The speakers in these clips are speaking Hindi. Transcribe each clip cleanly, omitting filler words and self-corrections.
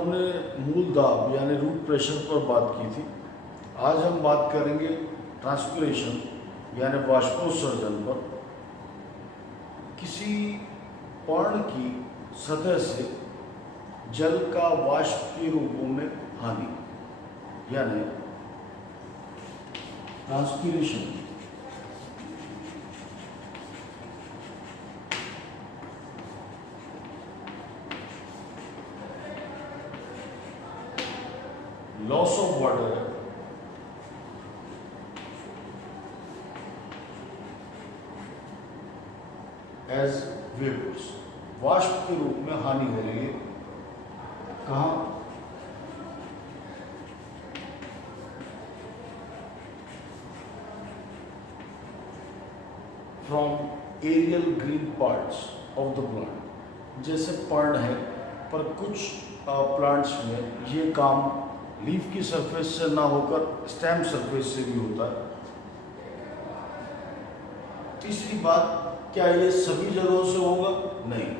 हमने मूल दाब यानी रूट प्रेशर पर बात की थी। आज हम बात करेंगे ट्रांसपिरेशन यानी वाष्पोत्सर्जन पर। किसी पर्ण की सतह से जल का वाष्प के रूपों में हानि यानी ट्रांसपिरेशन। लॉस ऑफ वाटर है एज वेपर्स, वाष्प के रूप में हानि हो रही है। कहाँ? From aerial green parts of the plant. जैसे पर्ण है, पर कुछ प्लांट्स में ये काम लीफ की सरफेस से ना होकर स्टेम सरफेस से भी होता है। तीसरी बात, क्या ये सभी जगहों से होगा? नहीं।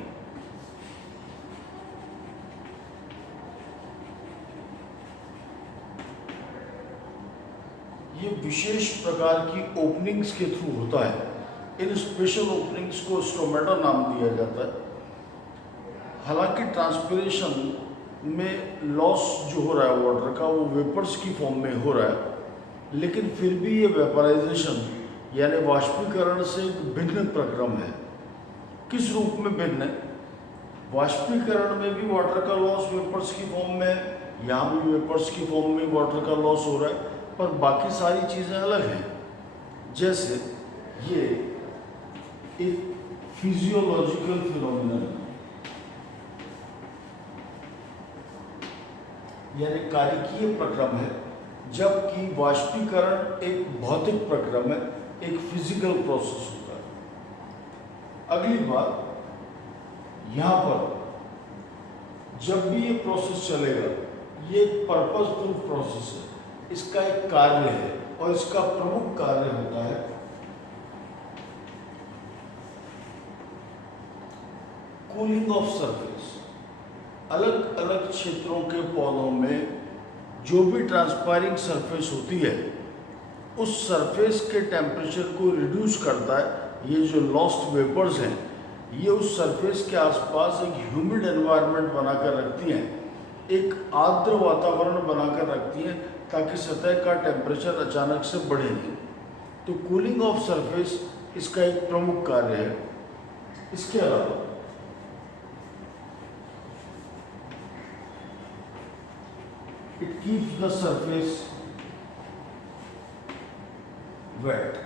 ये विशेष प्रकार की ओपनिंग्स के थ्रू होता है। इन स्पेशल ओपनिंग्स को स्टोमेटा नाम दिया जाता है। हालांकि ट्रांसपिरेशन में लॉस जो हो रहा है वाटर का, वो वेपर्स की फॉर्म में हो रहा है, लेकिन फिर भी ये वेपराइजेशन यानी वाष्पीकरण से एक भिन्न प्रक्रम है। किस रूप में भिन्न है? वाष्पीकरण में भी वाटर का लॉस वेपर्स की फॉर्म में है, यहाँ भी वेपर्स की फॉर्म में वाटर का लॉस हो रहा है, पर बाकी सारी चीज़ें अलग हैं। जैसे ये एक फिजियोलॉजिकल फिनोमिना यानी कारिकीय प्रक्रम है, जबकि वाष्पीकरण एक भौतिक प्रक्रम है, एक फिजिकल प्रोसेस होता है। अगली बात, यहाँ पर जब भी ये प्रोसेस चलेगा, ये पर्पसफुल प्रोसेस है, इसका एक कार्य है और इसका प्रमुख कार्य होता है कूलिंग ऑफ सरफेस। अलग अलग क्षेत्रों के पौधों में जो भी ट्रांसपायरिंग सरफेस होती है, उस सरफेस के टेम्परेचर को रिड्यूस करता है। ये जो लॉस्ट वेपर्स हैं, ये उस सरफेस के आसपास एक ह्यूमिड एनवायरनमेंट बनाकर रखती हैं, एक आर्द्र वातावरण बनाकर रखती हैं, ताकि सतह का टेम्परेचर अचानक से बढ़े नहीं। तो कूलिंग ऑफ सरफेस इसका एक प्रमुख कार्य है। इसके अलावा it keeps the surface wet.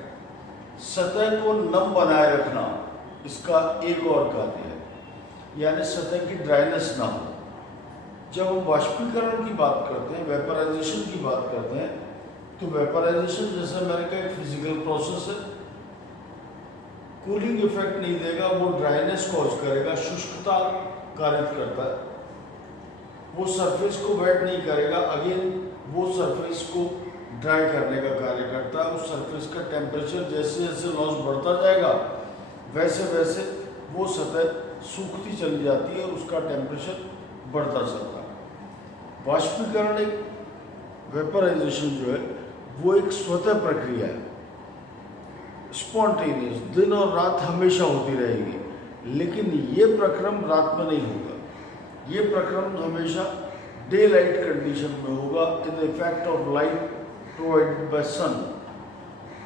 सतह को नम बनाए रखना इसका एक और कार्य है, यानी सतह की ड्राइनेस ना हो। जब हम वाष्पीकरण की बात करते हैं, वेपराइजेशन की बात करते हैं, तो वेपराइजेशन जैसे मैंने कहा एक फिजिकल प्रोसेस है, कूलिंग इफेक्ट नहीं देगा, वो ड्राइनेस कॉज करेगा, शुष्कता कारित करता है। वो सरफेस को वेट नहीं करेगा, अगेन वो सरफेस को ड्राई करने का कार्य करता है। उस सरफेस का टेम्परेचर जैसे जैसे लॉस बढ़ता जाएगा, वैसे वैसे वो सतह सूखती चली जाती है और उसका टेम्परेचर बढ़ता चलता है। वाष्पीकरण एक वेपराइजेशन जो है वो एक स्वतः प्रक्रिया है, स्पॉन्टेनियस, दिन और रात हमेशा होती रहेगी। लेकिन ये प्रक्रम रात में नहीं होगा, ये प्रक्रम हमेशा डे लाइट कंडीशन में होगा, in the effect of light provided by sun.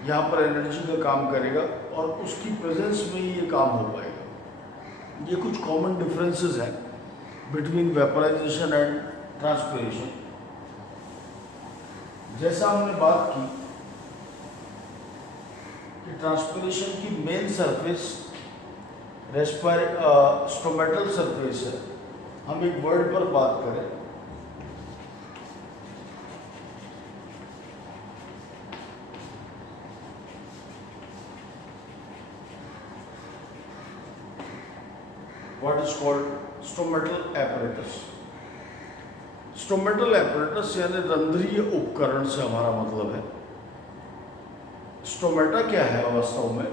यहाँ पर एनर्जी का काम करेगा और उसकी प्रेजेंस में ही ये काम हो पाएगा। ये कुछ कॉमन डिफरेंसेस हैं बिटवीन वेपराइजेशन एंड ट्रांसपिरेशन। जैसा हमने बात की कि ट्रांसपिरेशन की मेन सरफेस स्टोमेटल सरफेस है। हम एक वर्ड पर बात करें, what is called stomatal apparatus। Stomatal apparatus यानी रंध्रीय उपकरण से हमारा मतलब है। स्टोमेटा क्या है वास्तव में?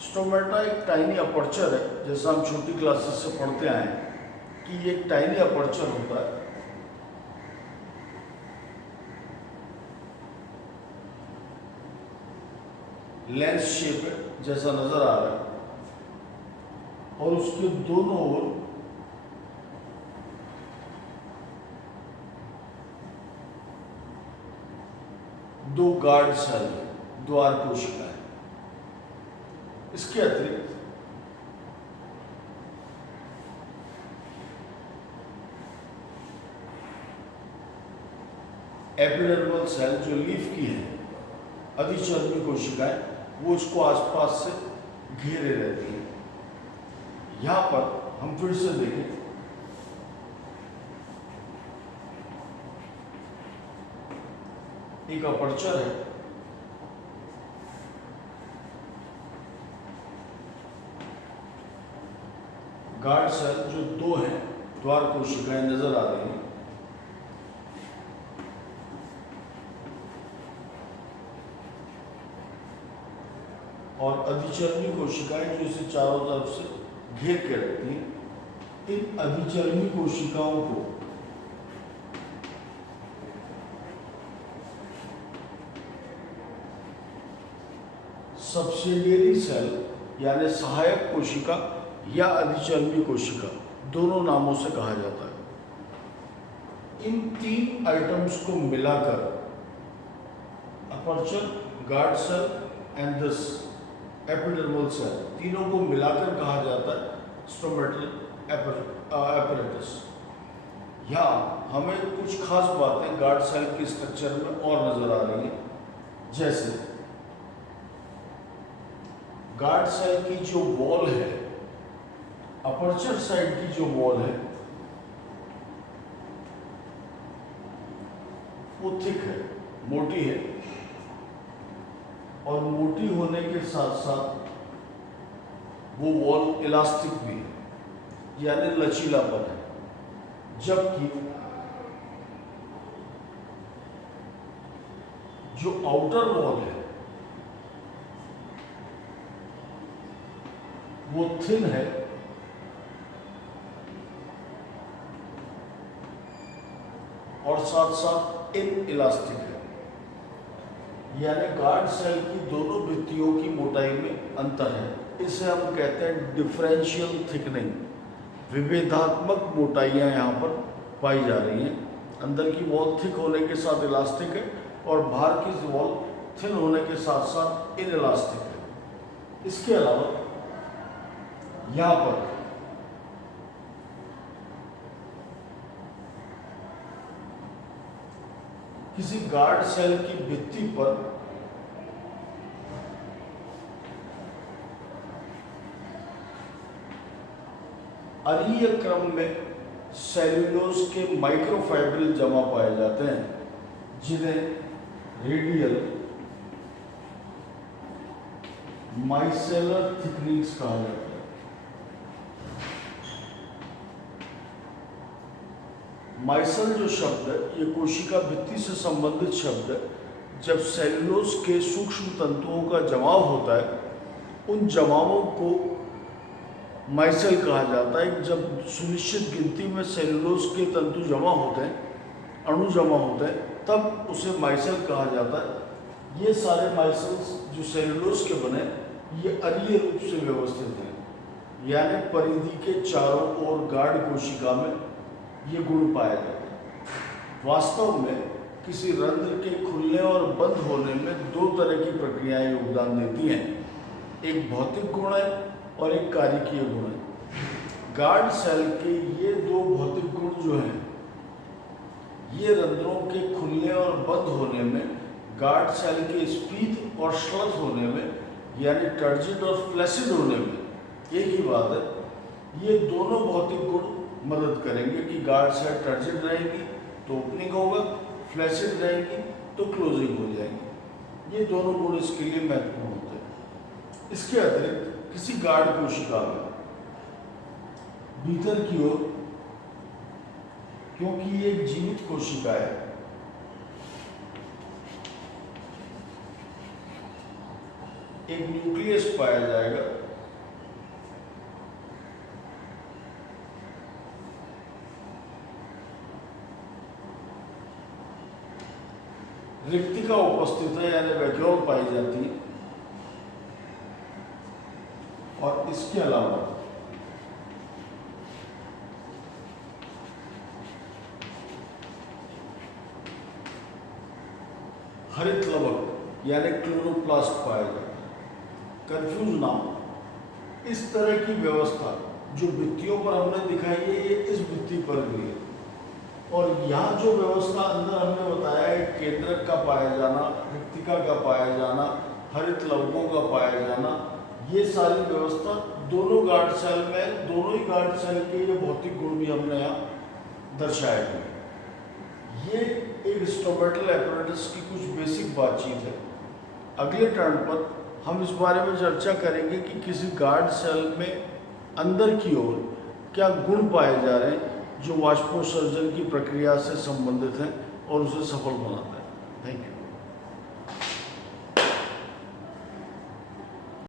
स्टोमेटा एक टाइनी अपर्चर है, जैसा हम छोटी क्लासेस से पढ़ते आए हैं कि ये एक टाइनी अपर्चर होता है लेंस शेप है जैसा नजर आ रहा है, और उसके दोनों ओर दो गार्ड सेल, द्वार कोशिकाएं। इसके अतिरिक्त एपिडर्मल सेल जो लीफ की है, अधिचर्मी कोशिकाएं, वो इसको आसपास से घेरे रहती हैं। यहां पर हम फिर से देखें, एक अपर्चर है, गार्ड सेल जो दो हैं, द्वार कोशिकाएं नजर आ रही हैं, और अधिचर्मी कोशिकाएं जो इसे चारों तरफ से घेर के रखती हैं। इन अधिचर्मी कोशिकाओं को सब्सिडियरी सेल यानी सहायक कोशिका या अधिचर्मी कोशिका, दोनों नामों से कहा जाता है। इन तीन आइटम्स को मिलाकर aperture, guard cell and this epidermal cell, तीनों को मिलाकर कहा जाता है स्टोमेटल एपरेटस। यहाँ हमें कुछ खास बातें गार्ड सेल के स्ट्रक्चर में और नजर आ रही हैं, जैसे गार्ड सेल की जो वॉल है, अपर्चर साइड की जो वॉल है, वो थिक है, मोटी है, और मोटी होने के साथ साथ वो वॉल इलास्टिक भी है, यानी लचीलापन है। जबकि जो आउटर वॉल है वो थिन है और साथ साथ इन इलास्टिक है, यानी गार्ड सेल की दोनों भित्तियों की मोटाई में अंतर है। इसे हम कहते हैं डिफरेंशियल थिकनिंग। विभेदात्मक मोटाइयां यहाँ पर पाई जा रही हैं। अंदर की वॉल थिक होने के साथ इलास्टिक है और बाहर की वॉल थिन होने के साथ साथ इन इलास्टिक है। इसके अलावा यहाँ पर किसी गार्ड सेल की भित्ति पर अरीय क्रम में सेल्यूलोज के माइक्रोफाइब्रिल जमा पाए जाते हैं, जिन्हें रेडियल माइसेलर थिकनिंग्स कहा जाता है। माइसल जो शब्द है, ये कोशिका भित्ति से संबंधित शब्द है। जब सेल्यूलोज के सूक्ष्म तंतुओं का जमाव होता है, उन जमावों को माइसेल कहा जाता है। जब सुनिश्चित गिनती में सेल्यूलोज के तंतु जमा होते हैं, अणु जमा होते हैं, तब उसे माइसेल कहा जाता है। ये सारे माइसेल्स जो सेल्यूलोज के बने, ये अरीय रूप से व्यवस्थित हैं, यानी परिधि के चारों ओर गार्ड कोशिका में ये गुण पाया जाता है। वास्तव में किसी रंध्र के खुलने और बंद होने में दो तरह की प्रक्रियाएं योगदान देती हैं, एक भौतिक गुण है और एक कारिकीय गुण है। गार्ड सेल के ये दो भौतिक गुण जो हैं, ये रंध्रों के खुलने और बंद होने में, गार्ड सेल के स्फीत और श्लथ होने में, यानी टर्जिड और फ्लैसिड होने में, एक ही बात है, ये दोनों भौतिक गुण मदद करेंगे कि गार्ड सेल टर्जिड रहेगी तो ओपनिंग होगा, फ्लैसिड रहेगी तो क्लोजिंग हो जाएगी। ये दोनों गुण इसके लिए महत्वपूर्ण होते हैं। इसके अतिरिक्त किसी गार्ड कोशिका में भीतर की ओर, क्योंकि ये एक जीवित कोशिका है, एक न्यूक्लियस पाया जाएगा रिक्तिका उपस्थित है, यानी वैक्यूल पाई जाती है। और इसके अलावा हरित लवक यानी क्लोरोप्लास्ट पाया जाता है। कंफ्यूज ना हो, इस तरह की व्यवस्था जो भित्तियों पर हमने दिखाई है ये इस भित्ति पर भी है, और यहाँ जो व्यवस्था अंदर हमने बताया है केंद्रक का पाया जाना, रिक्तिका का पाया जाना, हरित लवकों का पाया जाना, ये सारी व्यवस्था दोनों गार्ड सेल में, दोनों ही गार्ड सेल के ये भौतिक गुण भी हमने यहाँ दर्शाए हुए। ये एक स्टोमेटल एपरेटस की कुछ बेसिक बातचीत है। अगले टर्न पर हम इस बारे में चर्चा करेंगे कि किसी गार्ड सेल में अंदर की ओर क्या गुण पाए जा रहे हैं जो वाष्पोत्सर्जन की प्रक्रिया से संबंधित हैं और उसे सफल बनाते हैं। Thank you.